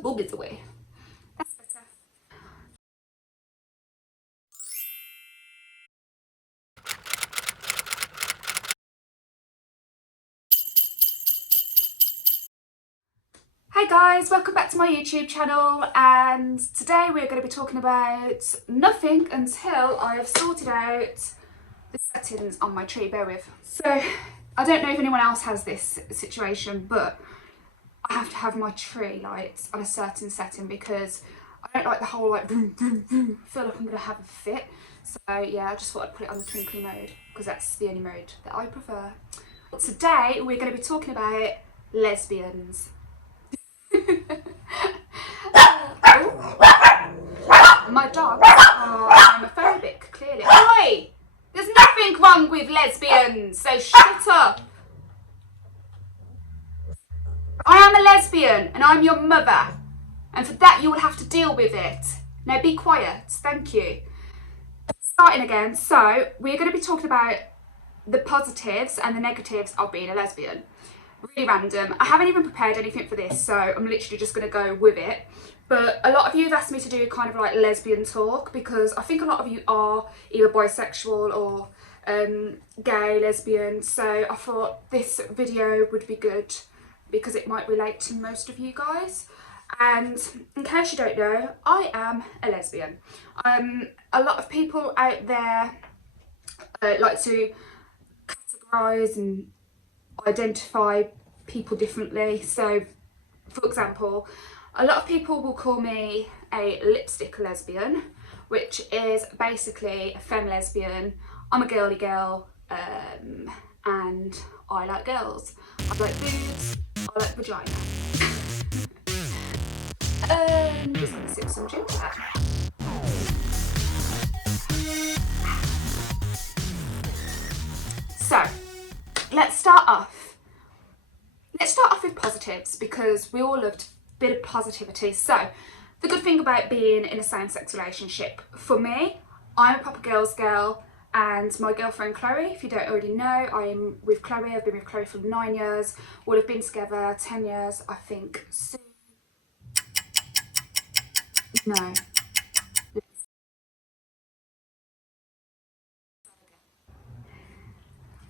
boogies away. That's better. Hi guys, welcome back to my YouTube channel, and today we're going to be talking about nothing until I have sorted out the settings on my tree. Bear with. So I don't know if anyone else has this situation, but I have to have my tree lights on a certain setting because I don't like the whole like vroom, vroom, vroom. I feel like I'm going to have a fit. So yeah, I just thought I'd put it on the twinkly mode because that's the only mode that I prefer. Today we're going to be talking about lesbians. My dogs are homophobic, clearly. Oi! There's nothing wrong with lesbians, so shut up. I am a lesbian and I'm your mother, and for that you will have to deal with it. Now be quiet, thank you. Starting again, so we're going to be talking about the positives and the negatives of being a lesbian. Really random. I haven't even prepared anything for this, so I'm literally just going to go with it. But a lot of you have asked me to do kind of like lesbian talk because I think a lot of you are either bisexual or gay, lesbian. So I thought this video would be good because it might relate to most of you guys. And in case you don't know, I am a lesbian. A lot of people out there like to categorise and identify people differently. So for example, a lot of people will call me a lipstick lesbian, which is basically a femme lesbian. I'm a girly girl, and I like girls. I like boobs, I like vagina. Just gonna sip some ginger. So let's start off with positives because we all loved a bit of positivity. So the good thing about being in a same-sex relationship, for me, I'm a proper girl's girl, and my girlfriend Chloe, if you don't already know, I'm with Chloe. I've been with Chloe for 9 years. We'll have been together 10 years, I think, soon. No.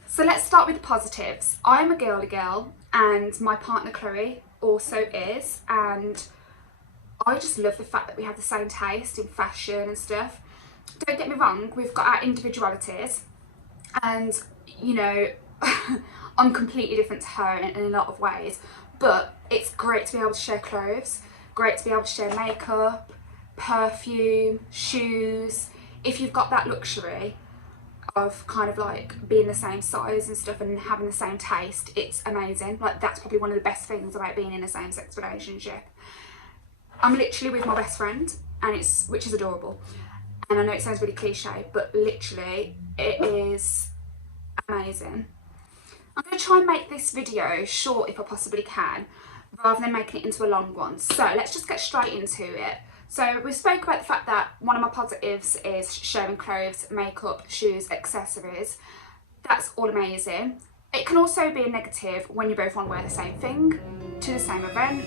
So let's start with the positives. I'm a girly girl and my partner Chloe also is, and I just love the fact that we have the same taste in fashion and stuff. Don't get me wrong, we've got our individualities, and you know, I'm completely different to her in a lot of ways, but it's great to be able to share clothes, great to be able to share makeup, perfume, shoes. If you've got that luxury of kind of like being the same size and stuff and having the same taste, it's amazing. Like, that's probably one of the best things about being in a same-sex relationship. I'm literally with my best friend, and which is adorable, and I know it sounds really cliche, but literally it is amazing. I'm going to try and make this video short if I possibly can, rather than making it into a long one. So let's just get straight into it. So we spoke about the fact that one of my positives is sharing clothes, makeup, shoes, accessories. That's all amazing. It can also be a negative when you both want to wear the same thing to the same event,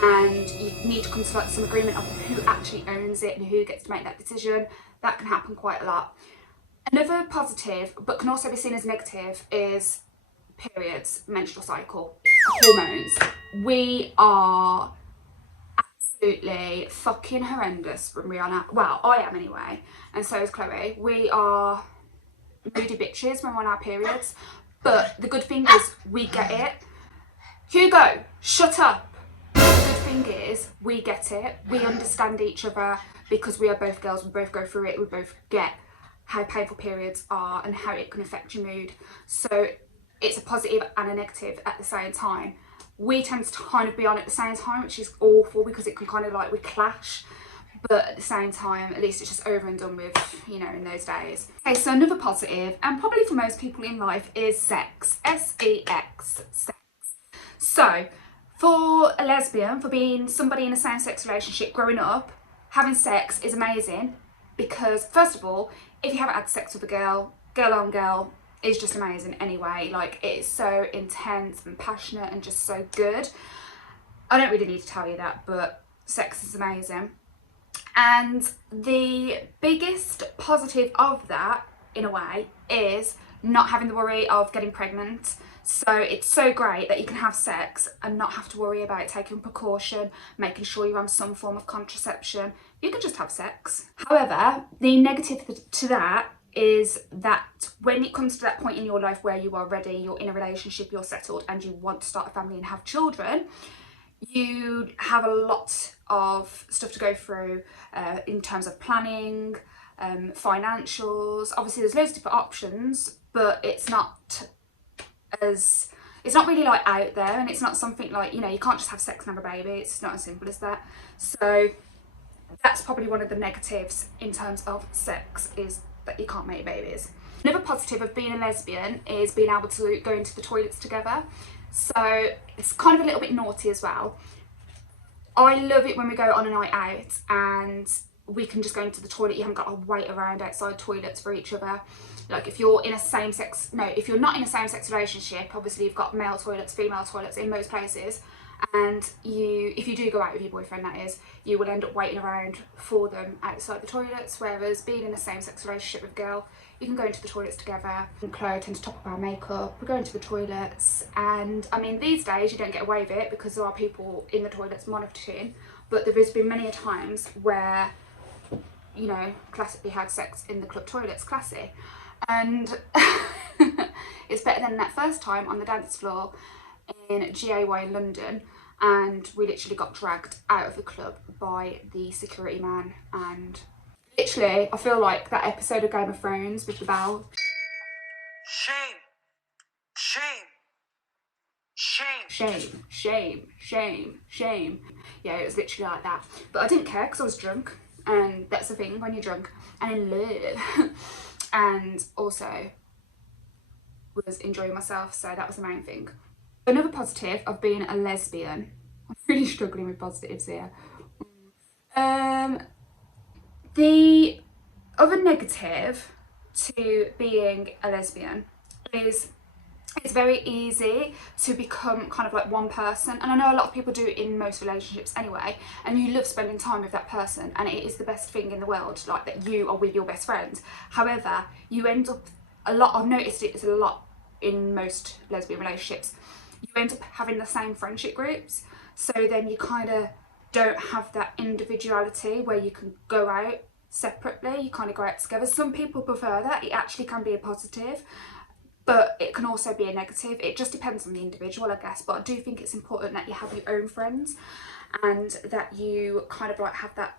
and you need to come to like some agreement of who actually owns it and who gets to make that decision. That can happen quite a lot. Another positive, but can also be seen as negative, is periods, menstrual cycle, hormones. We are absolutely fucking horrendous when we are not. Well, I am anyway, and so is Chloe. We are moody bitches when we're on our periods, but the good thing is we get it. Hugo, shut up. The good thing is we get it. We understand each other because we are both girls. We both go through it. We both get how painful periods are and how it can affect your mood. So it's a positive and a negative at the same time. We tend to kind of be on at the same time, which is awful because it can kind of like, we clash, but at the same time, at least it's just over and done with, you know, in those days. Okay, so another positive, and probably for most people in life, is sex. S-E-X, sex. So for a lesbian, for being somebody in a same-sex relationship growing up, having sex is amazing because, first of all, if you haven't had sex with a girl, girl on girl, is just amazing anyway. Like, it is so intense and passionate and just so good. I don't really need to tell you that, but sex is amazing. And the biggest positive of that, in a way, is not having the worry of getting pregnant. So it's so great that you can have sex and not have to worry about taking precaution, making sure you're on some form of contraception. You can just have sex. However, the negative to that is that when it comes to that point in your life where you are ready, you're in a relationship, you're settled, and you want to start a family and have children, you have a lot of stuff to go through in terms of planning, financials. Obviously there's loads of different options, but it's not really like out there, and it's not something like, you know, you can't just have sex and have a baby. It's not as simple as that. So that's probably one of the negatives in terms of sex, is that you can't make babies. Another positive of being a lesbian is being able to go into the toilets together. So it's kind of a little bit naughty as well. I love it when we go on a night out and we can just go into the toilet. You haven't got to wait around outside toilets for each other. Like if you're in a if you're not in a same-sex relationship, obviously you've got male toilets, female toilets in most places, and if you do go out with your boyfriend, that is, you will end up waiting around for them outside the toilets. Whereas being in a same-sex relationship with a girl, you can go into the toilets together. And Chloe tends to top up our makeup, we go into the toilets, and I mean these days you don't get away with it because there are people in the toilets monitoring, but there has been many a times where, you know, classically had sex in the club toilets, classy. And it's better than that first time on the dance floor in GAY in London, and we literally got dragged out of the club by the security man. And literally I feel like that episode of Game of Thrones with the bell. Shame, shame, shame, shame, shame, shame, shame. Yeah, it was literally like that, but I didn't care because I was drunk, and that's the thing when you're drunk and in love. And also was enjoying myself, so that was the main thing. Another positive of being a lesbian, I'm really struggling with positives here. The other negative to being a lesbian is it's very easy to become kind of like one person, and I know a lot of people do in most relationships anyway, and you love spending time with that person and it is the best thing in the world, like that you are with your best friend. However, you end up, I've noticed it is a lot in most lesbian relationships, you end up having the same friendship groups, so then you kind of don't have that individuality where you can go out separately, you kind of go out together. Some people prefer that, it actually can be a positive, but it can also be a negative. It just depends on the individual, I guess. But I do think it's important that you have your own friends and that you kind of like have that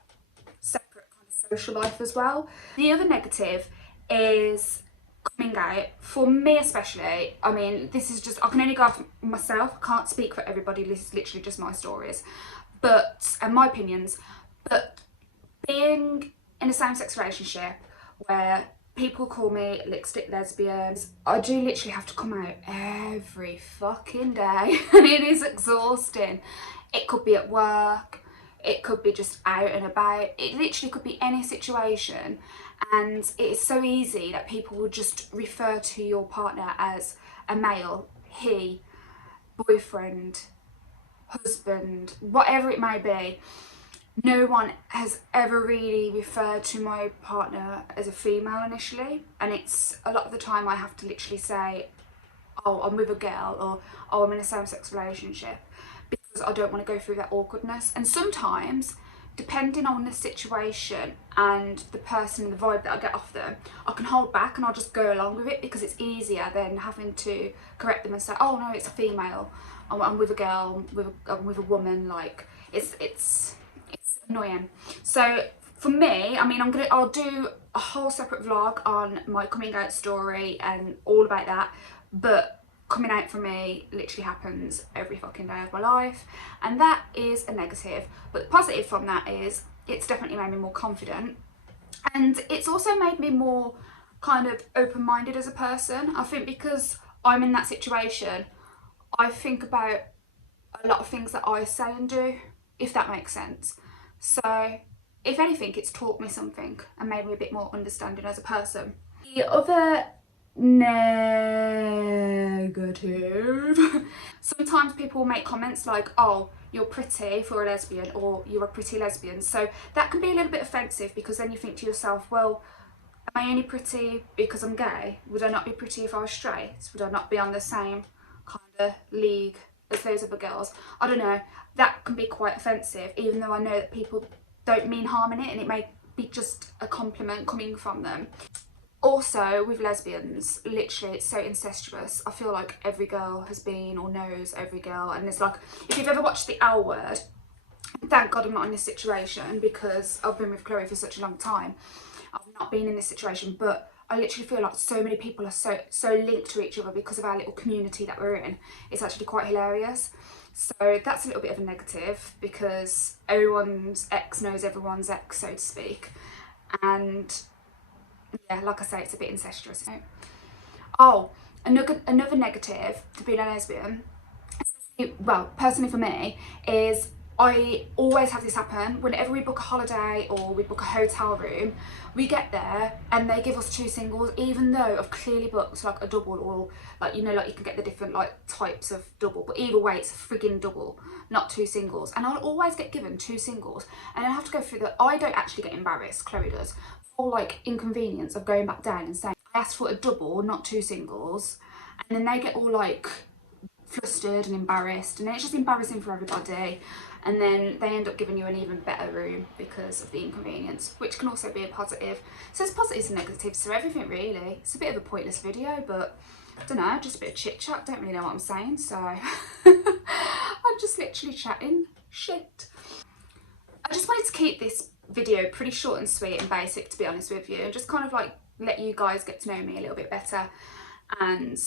separate kind of social life as well. The other negative is coming out. For me especially, I mean, this is just, I can only go off myself. I can't speak for everybody. This is literally just my stories, and my opinions. But being in a same-sex relationship where people call me lipstick lesbians, I do literally have to come out every fucking day and it is exhausting. It could be at work, it could be just out and about, it literally could be any situation, and it is so easy that people will just refer to your partner as a male, he, boyfriend, husband, whatever it may be. No one has ever really referred to my partner as a female initially, and it's a lot of the time I have to literally say, oh, I'm with a girl, or oh, I'm in a same-sex relationship, because I don't want to go through that awkwardness. And sometimes, depending on the situation and the person and the vibe that I get off them, I can hold back and I'll just go along with it because it's easier than having to correct them and say, oh no, it's a female, I'm with a girl, I'm with a woman. Like it's annoying. So for me, I mean, I'll do a whole separate vlog on my coming out story and all about that, but coming out for me literally happens every fucking day of my life, and that is a negative. But the positive from that is it's definitely made me more confident, and it's also made me more kind of open-minded as a person. I think because I'm in that situation, I think about a lot of things that I say and do, if that makes sense. So if anything, it's taught me something and made me a bit more understanding as a person. The other negative. Sometimes people will make comments like, oh, you're pretty for a lesbian, or you're a pretty lesbian. So that can be a little bit offensive, because then you think to yourself, well, am I only pretty because I'm gay? Would I not be pretty if I was straight? Would I not be on the same kind of league as those other girls? I don't know. That can be quite offensive, even though I know that people don't mean harm in it, and it may be just a compliment coming from them. Also, with lesbians, literally, it's so incestuous. I feel like every girl has been or knows every girl, and it's like, if you've ever watched The L Word, thank God I'm not in this situation, because I've been with Chloe for such a long time. I've not been in this situation, but I literally feel like so many people are so linked to each other because of our little community that we're in. It's actually quite hilarious. So that's a little bit of a negative, because everyone's ex knows everyone's ex, so to speak. And yeah, like I say, it's a bit incestuous. Oh, another negative to being a lesbian, well, personally for me, is I always have this happen whenever we book a holiday or we book a hotel room. We get there and they give us two singles, even though I've clearly booked like a double, or like, you know, like you can get the different like types of double, but either way it's a frigging double, not two singles. And I'll always get given two singles, and I have to go through the, I don't actually get embarrassed, Chloe does, or like inconvenience of going back down and saying I asked for a double, not two singles, and then they get all like flustered and embarrassed, and it's just embarrassing for everybody, and then they end up giving you an even better room because of the inconvenience, which can also be a positive. So there's positives and negatives to everything really. It's a bit of a pointless video, but I don't know, just a bit of chit chat. Don't really know what I'm saying, so I'm just literally chatting shit. I just wanted to keep this video pretty short and sweet and basic, to be honest with you, and just kind of like let you guys get to know me a little bit better. And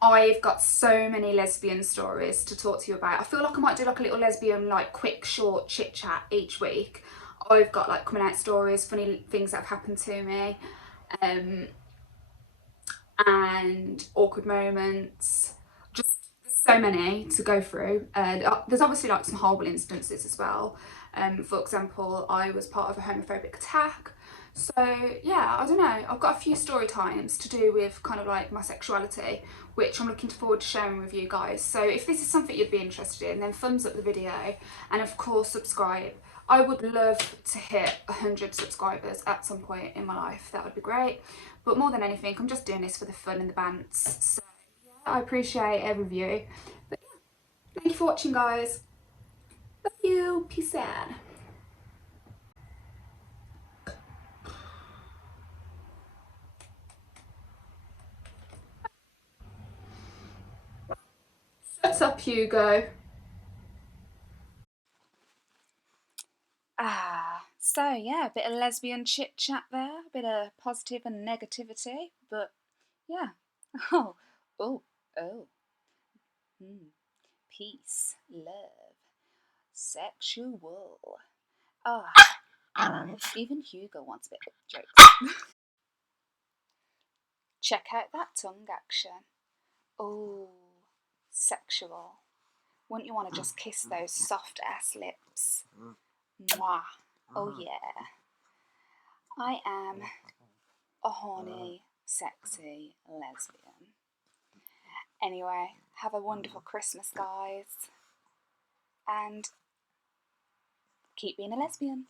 I've got so many lesbian stories to talk to you about. I feel like I might do like a little lesbian, like quick, short chit chat each week. I've got like coming out stories, funny things that have happened to me, and awkward moments. Just so many to go through. And there's obviously like some horrible instances as well. For example, I was part of a homophobic attack. So yeah, I don't know, I've got a few story times to do with kind of like my sexuality, which I'm looking forward to sharing with you guys. So if this is something you'd be interested in, then thumbs up the video, and of course subscribe. I would love to hit 100 subscribers at some point in my life. That would be great. But more than anything, I'm just doing this for the fun and the bants. So yeah, I appreciate every view. But yeah, thank you for watching, guys. Love you. Peace out. Shut up, Hugo. So yeah, a bit of lesbian chit chat there, a bit of positive and negativity, but yeah. Oh, oh, oh. Peace, love, sexual. Ah, even Hugo wants a bit of jokes. Check out that tongue action. Oh, sexual. Wouldn't you want to just kiss those soft ass lips? Mwah. Oh yeah. I am a horny, sexy lesbian. Anyway, have a wonderful Christmas, guys. And keep being a lesbian.